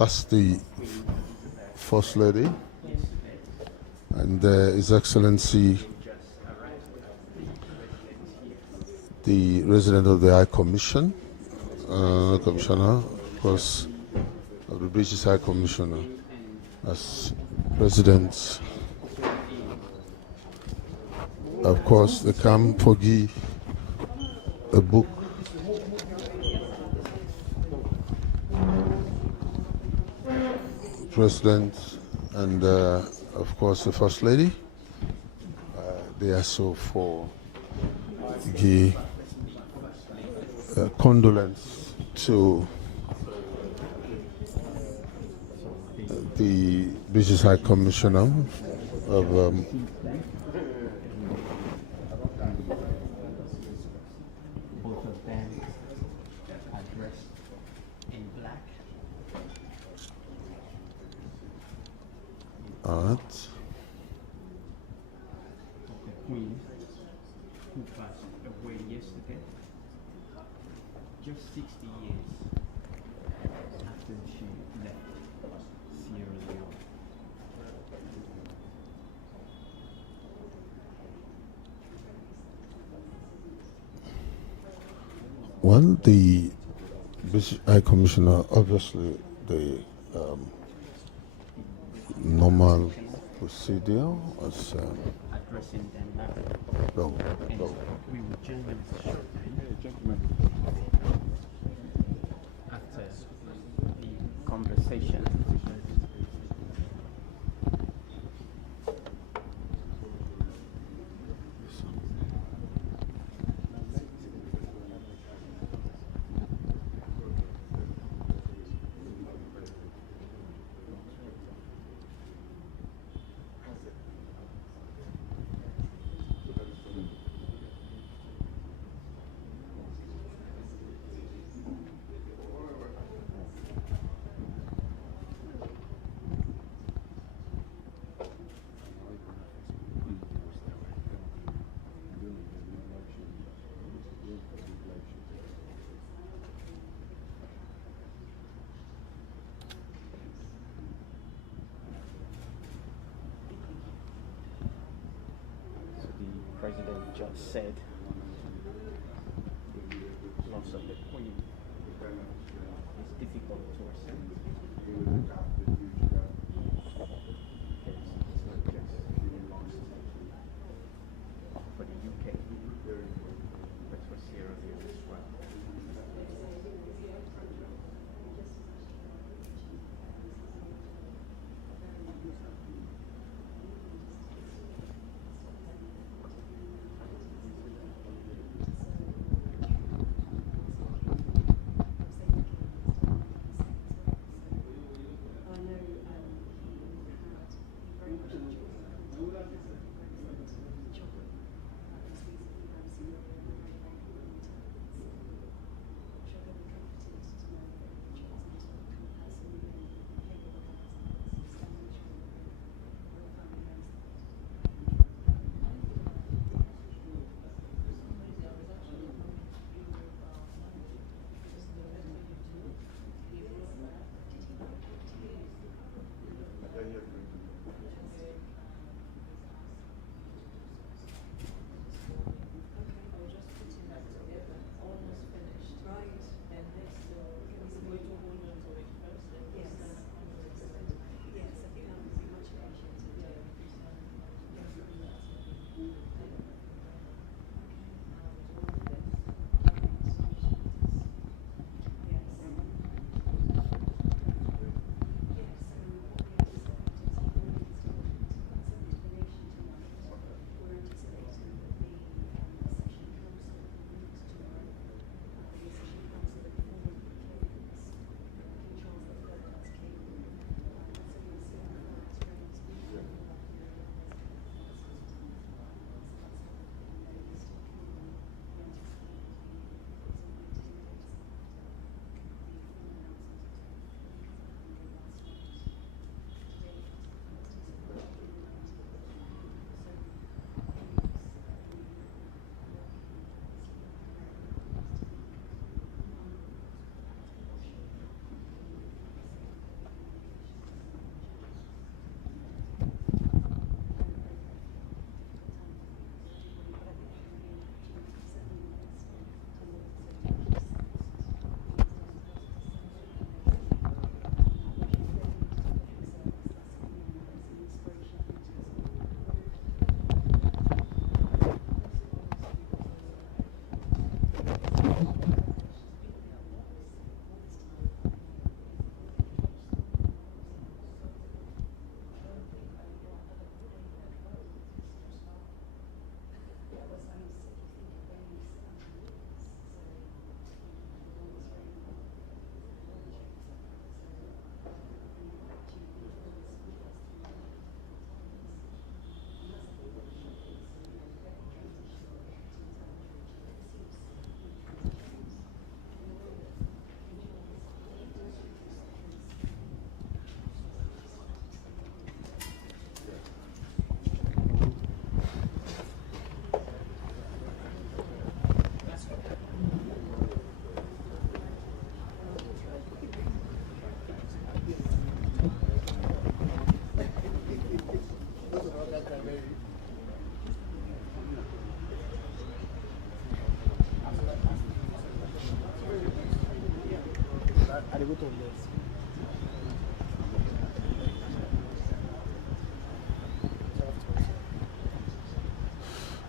That's the First Lady and His Excellency the Resident of the High Commission, Commissioner, of course, of the British High Commissioner, as President. Of course, they can't forgive a book. President and of course the First Lady. They are so for the condolence to the British High Commissioner of both of them are dressed in black. Art. Of the Queen, who passed away yesterday, just 60 years after she left Sierra Leone. Well, the British High Commissioner, obviously the normal procedure as Addressing them now. And we will join them shortly after the conversation. The President just said the loss of the Queen is difficult to accept. It's not just lost for the UK, but for Sierra Leone as well.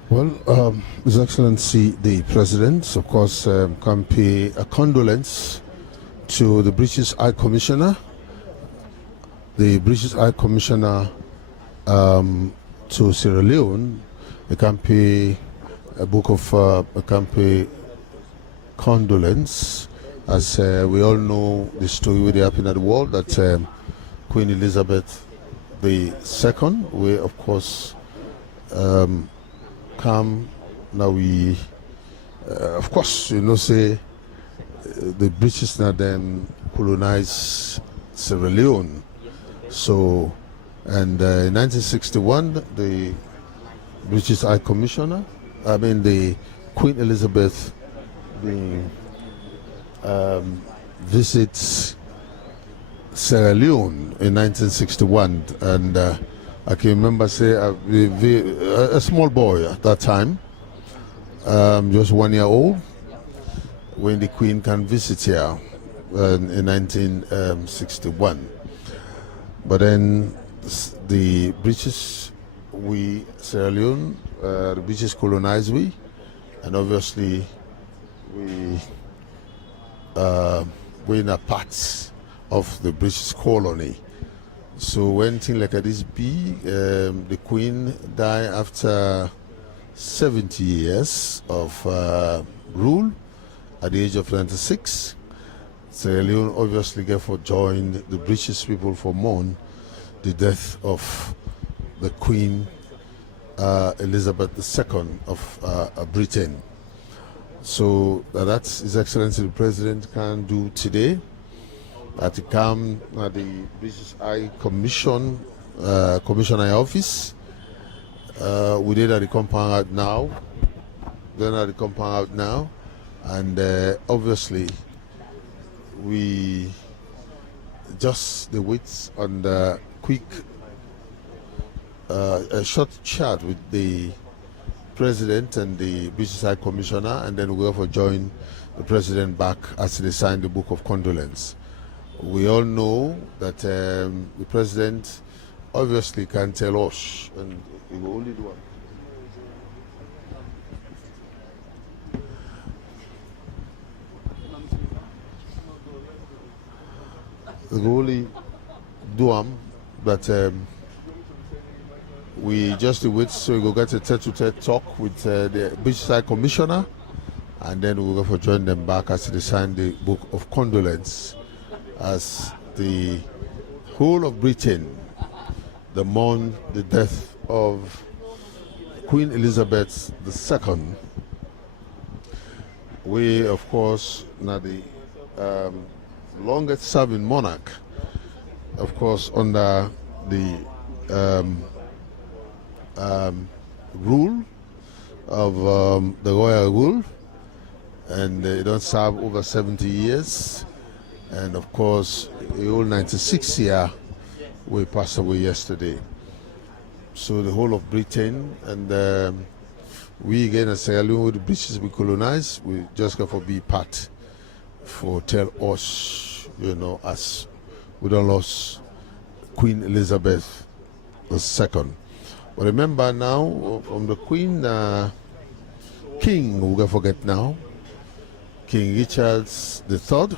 Well, His Excellency the President, of course, can pay a condolence to the British High Commissioner. The British High Commissioner to Sierra Leone, they can pay a book of can pay condolence. As we all know, the story where they happen at the world that Queen Elizabeth II, we of course come now. We of course, say the British now then colonize Sierra Leone. So, and in 1961, the British High Commissioner, the Queen Elizabeth, visits Sierra Leone in 1961, and I can remember a small boy at that time, just 1 year old, when the Queen can visit here in 1961. But then the British, Sierra Leone, the British colonized we, and obviously we're in a part of the British colony. So when things like this be, the Queen died after 70 years of rule at the age of 96. Sierra Leone obviously therefore joined the British people for mourn the death of the Queen Elizabeth II of Britain. So that's His Excellency the President can do today. At the come at the British High Commission Commissioner office. We did at the compound out now. Then at the compound out now, and obviously we just the wait on the quick a short chat with the President and the British High Commissioner, and then we'll join the President back as they sign the book of condolence. We all know that the President obviously can tell us, and he will only do it. He will only do that we just wait, so we will get a tete-to-tete talk with the British High Commissioner, and then we'll go for join them back as they sign the book of condolence, as the whole of Britain the mourn the death of Queen Elizabeth II. We, of course, now the longest serving monarch, of course, under the rule of the royal rule, and they don't serve over 70 years. And of course, the whole 96 year, we passed away yesterday. So the whole of Britain, and we again as Sierra Leone, with the British we colonized, we just got for be part for tell us, as we don't lost Queen Elizabeth II. But remember now, from the Queen, King, we don't forget now, King Richard III,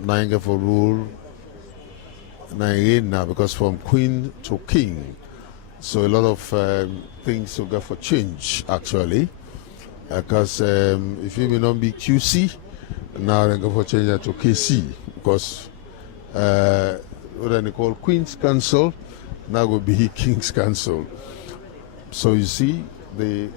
nine for rule, nine now, because from Queen to King, so a lot of things will go for change actually, because if you may not be QC, now they go for change that to KC, because what they call Queen's Council now will be King's Council. So you see the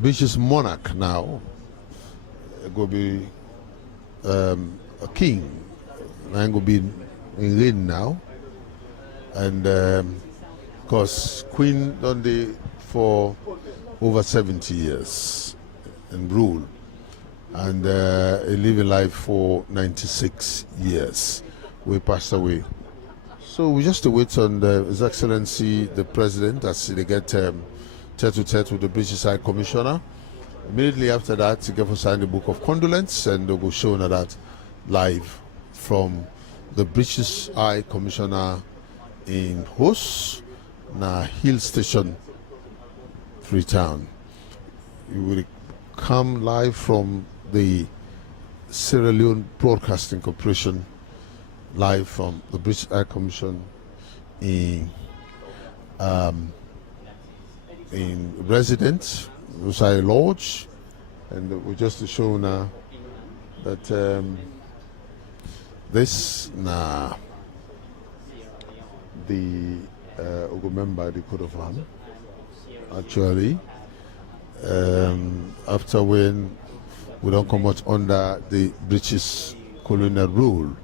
British monarch now go be a king. I'm going to be in reign now, and because Queen done the for over 70 years in rule, and he lived a life for 96 years. We passed away. So we just wait on His Excellency the President as they get tete-to-tete with the British High Commissioner. Immediately after that, he gave us sign the Book of Condolence, and they will show that live from the British High Commissioner in Hos, na Hill Station, Freetown. You will come live from the Sierra Leone Broadcasting Corporation, live from the British High Commission in residence, Versailles Lodge, and we just show now that this na the member the coat of arm actually after when we don't come out under the British colonial rule.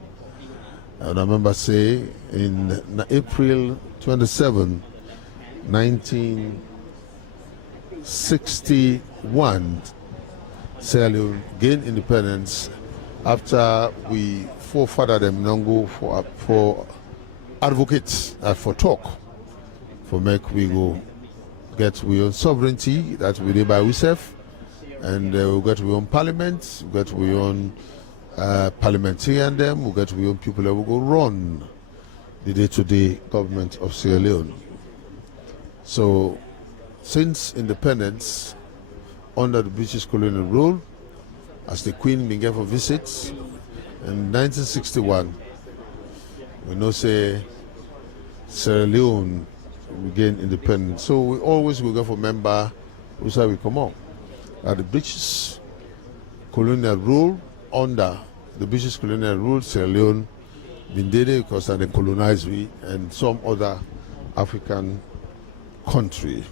And I remember say in April 27, 1961, Sierra Leone gained independence after we forefather them Nongo for advocates for talk for make we go get we own sovereignty that we did by ourselves, and we get we own parliament, we get we own parliamentarian them, we get we own people that will go run the day-to-day government of Sierra Leone. So since independence under the British colonial rule, as the Queen began for visits in 1961, we know say Sierra Leone gained independence. So we always will go for member who say we come on. The British colonial rule, under the British colonial rule, Sierra Leone been did it because they colonized we and some other African country.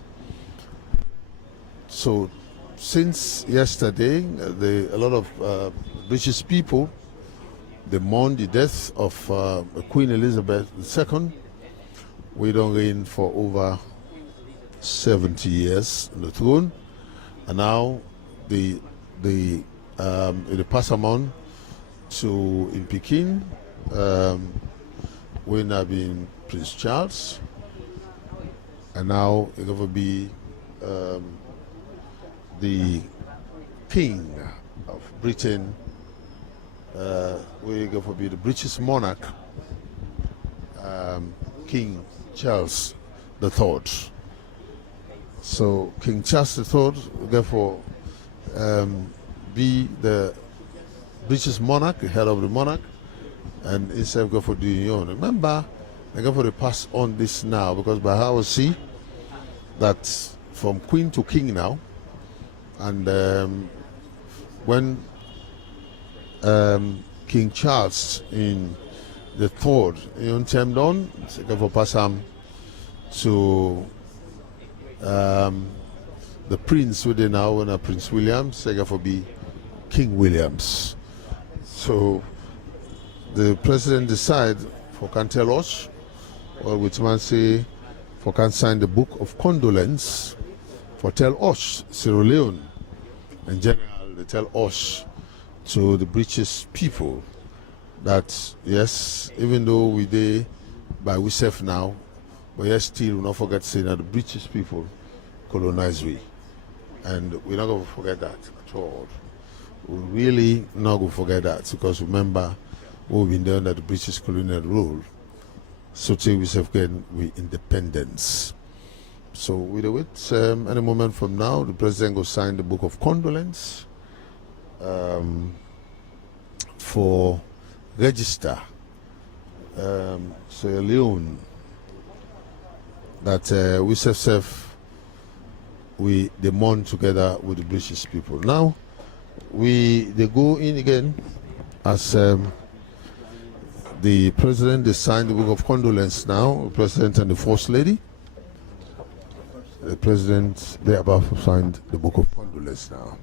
So since yesterday, a lot of British people, they mourn the death of Queen Elizabeth II. We don't reign for over 70 years on the throne, and now they pass them on to in Peking. We have been Prince Charles, and now it's going to be the King of Britain. We're going to be the British monarch, King Charles III. So King Charles III, therefore, be the British monarch, the head of the monarch, and instead of go for the union. Remember, they go for the pass on this now, because by how I see that from Queen to King now, and when King Charles in the third in term done, they go for pass him to the Prince who they now and Prince Williams, they go for be King Williams. So the president decide for can tell us, or which man say for can sign the Book of Condolence for tell us Sierra Leone in general, they tell us to the British people that yes, even though we dey by ourselves now, but yes, still we not forget saying that the British people colonize we, and we're not going to forget that at all. We really not going to forget that, because remember what we've been doing under the British colonial rule. So till we have gained we independence. So we do it any moment from now. The president will sign the Book of Condolence for register Sierra Leone that we they mourn together with the British people. Now they go in again as the president. They signed the Book of Condolence now. The president and the First Lady. The president, they are about to sign the Book of Condolence now.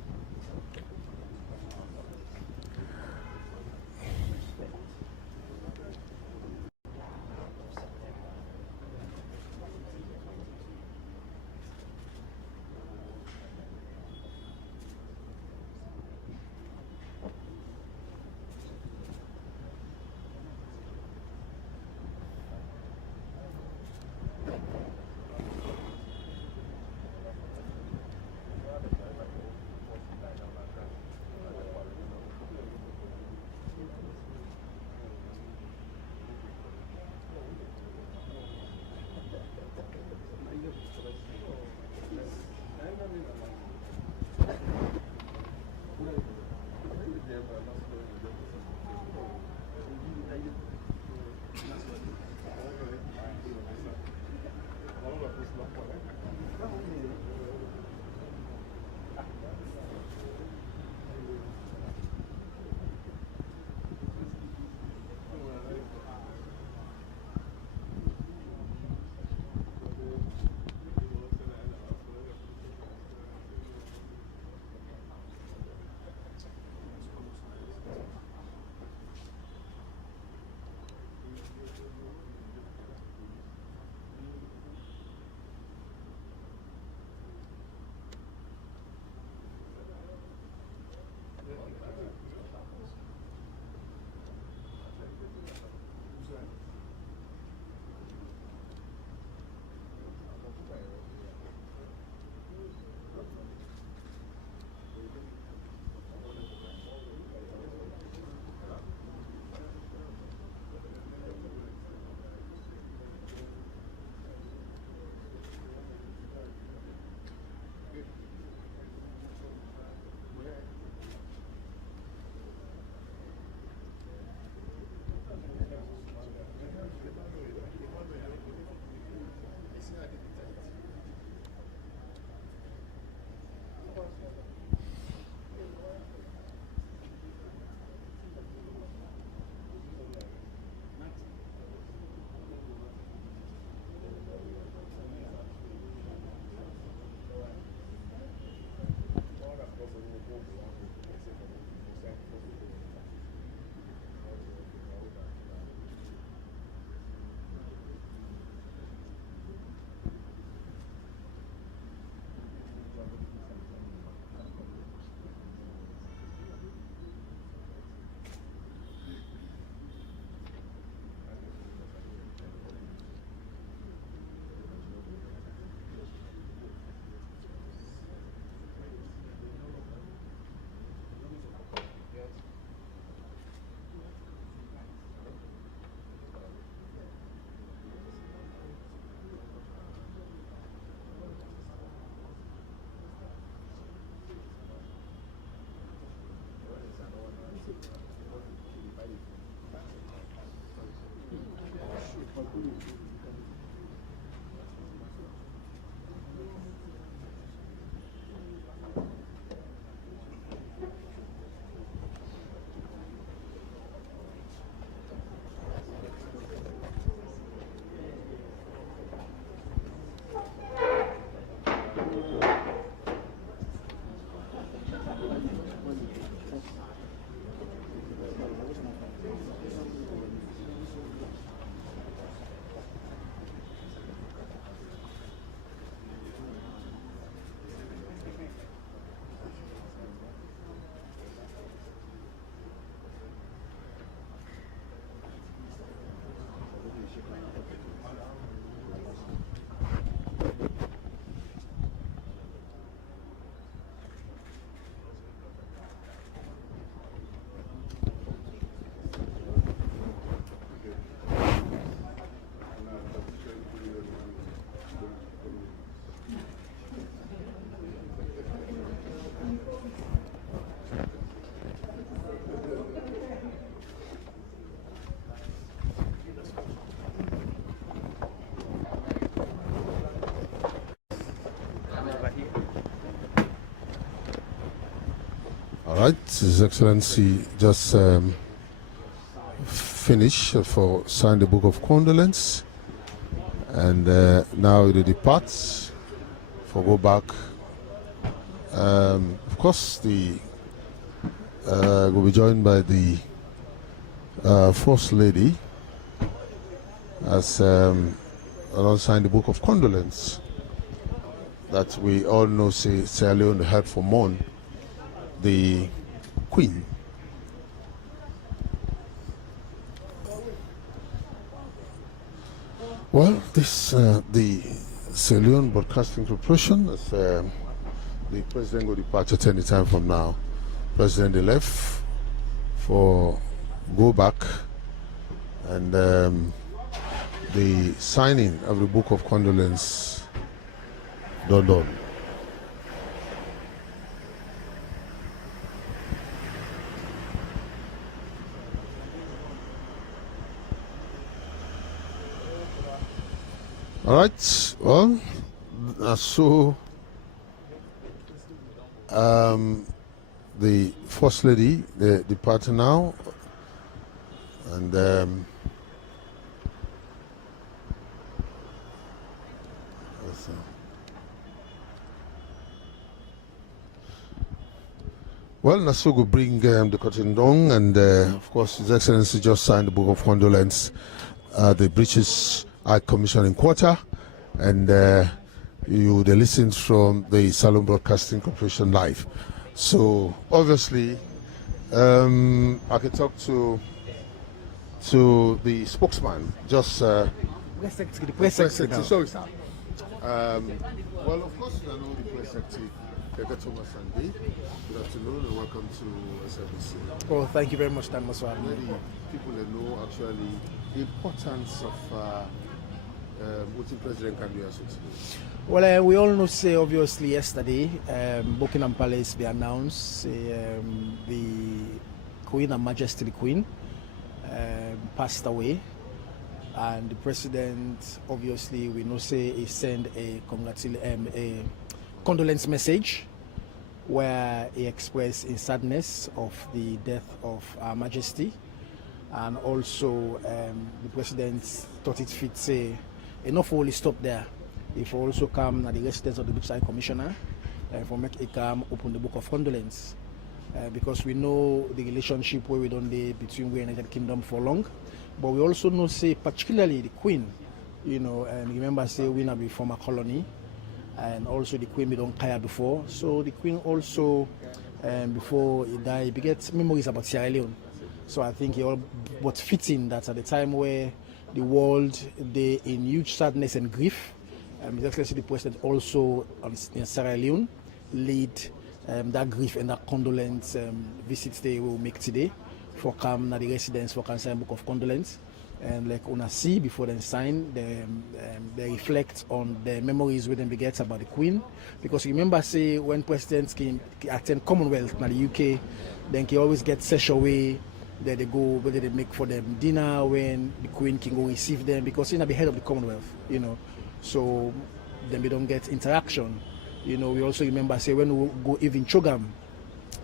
right, His Excellency just finished for sign the book of condolence, and now he departs for go back. Of course, the will be joined by the First Lady as alongside the book of condolence that we all know Sierra Leone had for mourn the Queen. Well, this the Sierra Leone Broadcasting Corporation, as the President will depart at any time from now. President they left for go back, and the signing of the book of condolence done. All right. Well, so the First Lady they depart now, and well, Nasu will bring the curtain down, and of course, His Excellency just signed the book of condolence, the British High Commissioning Quarter, and you they listened from the Salon Broadcasting Corporation live. So obviously, I can talk to the spokesman, just The press secretary. sorry, sir. Well, of course, I know the press secretary, Dr. Thomas Sandy. Good afternoon and welcome to SLBC. Oh, thank you very much, Dan Maswari. Many people that know actually the importance of what the president can do as well. Well, we all know, say, obviously, yesterday, Buckingham Palace, they announced the Queen and Majesty the Queen passed away. And the president, obviously, we know, say, he sent a condolence message where he expressed his sadness of the death of Her Majesty. And also, the president thought it fit, say, enough only stop there. If also come at the residence of the British High Commissioner for make a come open the book of condolence. Because we know the relationship where we don't live between we and United Kingdom for long. But we also know, say, particularly the Queen, you know, and remember, say, we not be former colony, and also the Queen we don't care before. So the Queen also, before he died, beget memories about Sierra Leone. So I think it all but fitting that at the time where the world they in huge sadness and grief, His Excellency the President also in Sierra Leone lead that grief and that condolence visits they will make today for come at the residence for sign book of condolence. And like una see before they sign, they reflect on the memories we then beget about the Queen. Because remember, say when presidents came attend Commonwealth in the UK, then he always get session away. There they go, whether they make for them dinner when the Queen can go receive them, because he's not the head of the Commonwealth, you know. So then we don't get interaction. You know, we also remember, say when we go even Chogam,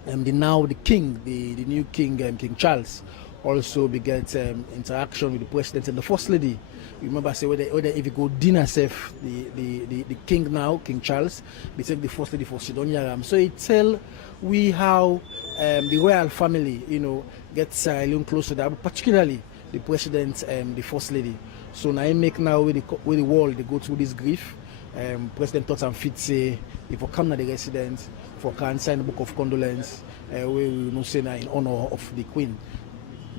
the king, the new king, King Charles, also beget interaction with the president and the first lady. Remember, say whether if you go dinner safe, the king now, King Charles, they take the first lady for Sidonia. So it tell we how the royal family, you know, gets Sierra Leone close to that, particularly the president and the first lady. So now I make now with the world they go through this grief. President thought and fit say if we come to the residence for can sign the book of condolence, we will no say in honor of the Queen.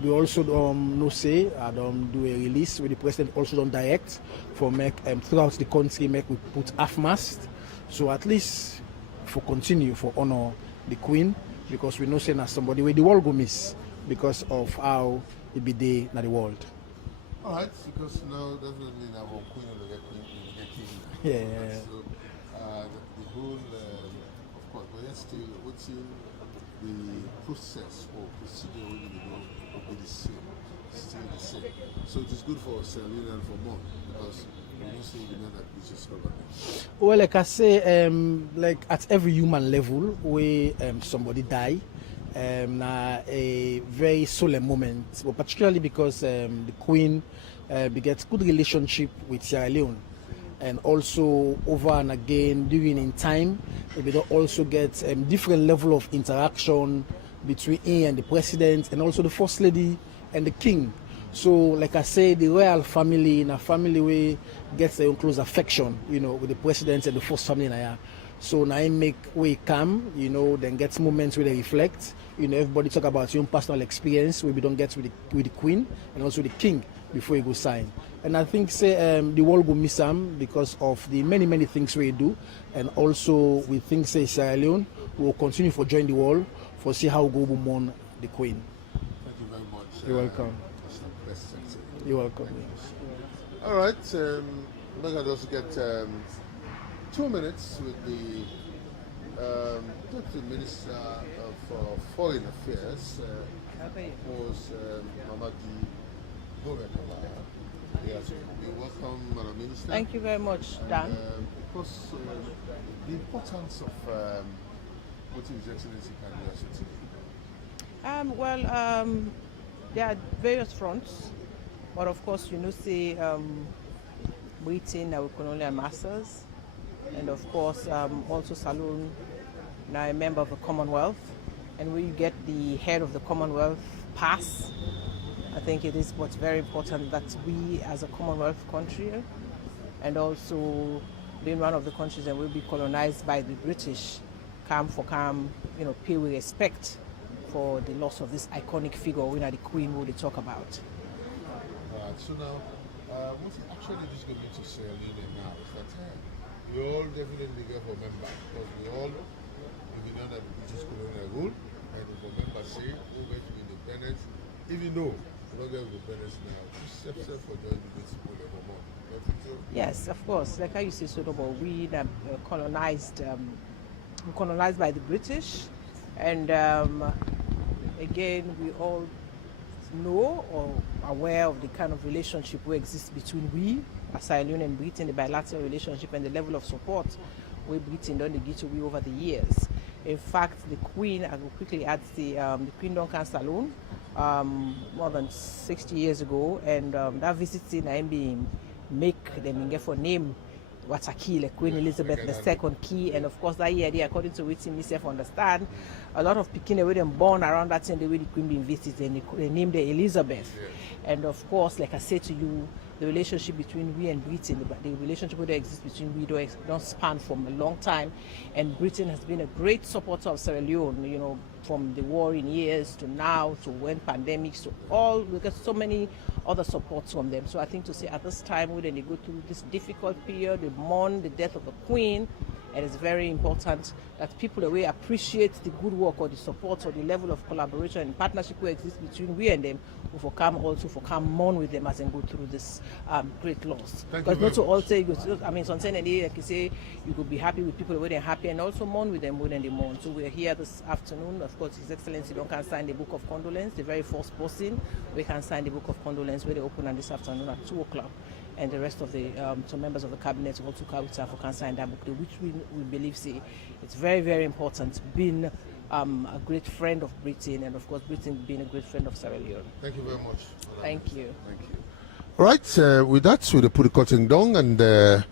We also no say don't do a release where the president also don't direct for make throughout the country make we put half mast, so at least for continue for honor the Queen, because we know say as somebody where the world go miss because of how it be day in the world. All right, because now definitely now our Queen will get king. Yeah. So the whole, of course, but yet still within the process or procedure will be the same, still the same. So it is good for Sierra Leone and for more, because we don't say we know that we just cover. Well, like I say, like at every human level, where somebody die, a very solemn moment, but particularly because the Queen begets good relationship with Sierra Leone, and also over and again during in time, we don't also get different level of interaction between him and the president, and also the first lady and the king. So, like I say, the royal family in a family way gets their own close affection, with the president and the first family in Aya. So now I make way come, then gets moments where they reflect. Everybody talk about your own personal experience where we don't get with the Queen and also the King before you go sign. And I think the world will miss him because of the many things we do, and also we think Sierra Leone will continue for join the world for see how we go mourn the Queen. Thank you very much. You're welcome. Mr. President. You're welcome. All right, I'm going to also get 2 minutes with the Deputy Minister of Foreign Affairs, was Mamadi Gobekala. Yes, you're welcome, Madam Minister. Thank you very much, Dan. Of course, the importance of what His Excellency can do as today. There are various fronts, but of course, Britain, our colonial masters, and of course, also Saloon, now a member of the Commonwealth, and when you get the head of the Commonwealth pass, I think it is what's very important that we as a Commonwealth country, and also being one of the countries that will be colonized by the British, pay with respect for the loss of this iconic figure, the Queen, who they talk about. Alright, so now, what is actually just going to say now is that we all definitely get for members, because we all, if you know that the British colonial rule, and if a member say, we went to independence, even though we don't get independence now, just except for joining the British colonial more. Yes, of course. Like I used to say, we colonized by the British, and again, we all know or aware of the kind of relationship who exists between we, Sierra Leone and Britain, the bilateral relationship and the level of support we Britain done give to we over the years. In fact, the Queen, I will quickly add the Queen Duncan Saloon more than 60 years ago, and that visit in make them get for name what a key like Queen Elizabeth II key, and of course that year they, according to what myself understand, a lot of Pekin were born around that time the way the Queen been visited, and they named her Elizabeth. And of course, like I said to you, the relationship between we and Britain, the relationship that exists between we don't span from a long time, and Britain has been a great supporter of Sierra Leone, from the war in years to now to when pandemics to all, we get so many other supports from them. So I think to say at this time when they go through this difficult period, they mourn the death of the Queen, it is very important that people appreciate the good work or the support or the level of collaboration and partnership that exists between we and them, who come mourn with them as they go through this great loss. Because not to all say, something like you say, you could be happy with people when they're happy, and also mourn with them when they mourn. So we're here this afternoon. Of course, His Excellency can sign the Book of Condolence, the very first person we can sign the Book of Condolence, where they open on this afternoon at 2 o'clock. And the rest of the some members of the cabinet also can sign that book, which we believe it's very, very important, being a great friend of Britain, and of course Britain being a great friend of Sierra Leone. Thank you very much. Thank you. Thank you. All right, with that, we put the curtain down, and they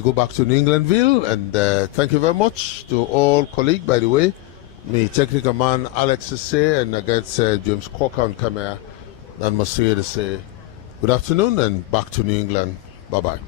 go back to New Englandville, and thank you very much to all colleagues, by the way. Me, technical man Alex say, and against James Cocker on camera, and must say to say good afternoon and back to New England. Bye-bye.